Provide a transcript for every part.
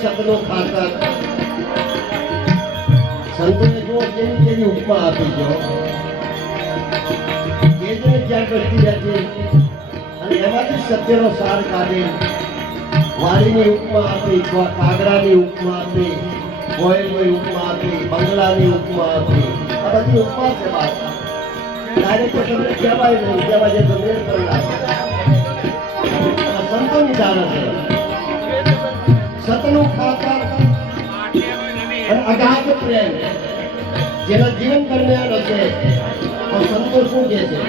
શબ્દનો ખાતર સંતોએ જો જેની ઉપમા આપી જો જેને જ્યાં કરતી હતી અને એમાંથી સત્યનો સાર કાઢી વાડીની ઉપમા આપી, કાગડાની ઉપમા આપી, કોયલની ઉપમા આપી, બંગલાની ઉપમા આપી. આ બધી ઉપમા છે. વાત ડાયરેક્ટ તમને કહેવાય નહીં, કહેવાય છે તો મેળ કરી નાખે. સંતોની જાણ છે. સતનું ખાતર અને અગાધ પ્રેમ જેના જીવન દરમિયાન હશે તો સંતો શું કહે છે?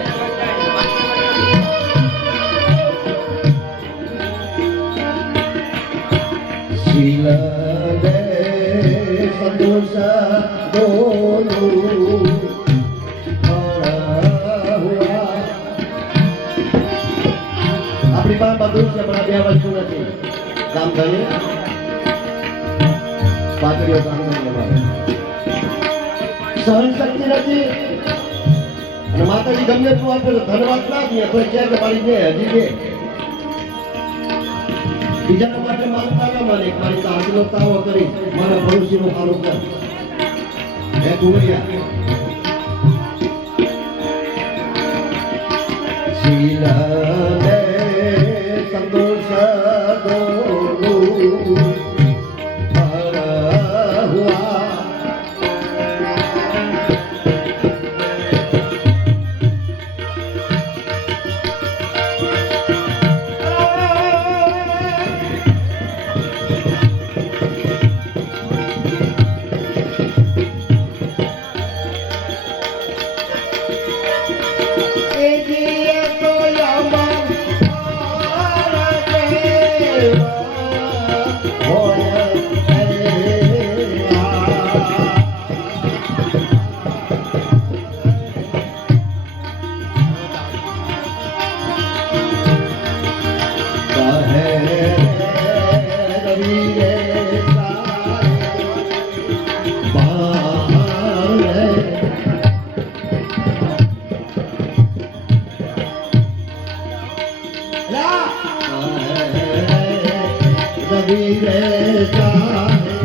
શીલને સંતોષ દોનું આપણી પાસે બધું છે પણ બે વસ્તુ નથી. કામ કરીએ પાતળીઓ કામ કરી સહન શક્તિ નથી અને માતાજી ગમે તું આપે તો ધન્યવાદ ના દે તો કે મારી બે હજી બે બીજાના માટે માનતા ના માને મારી સાસુનો તાવો કરી મારા ભવિષ્યનું સારું કર. હે કુંવરિયા શીલને સંતોષ દોનું Hare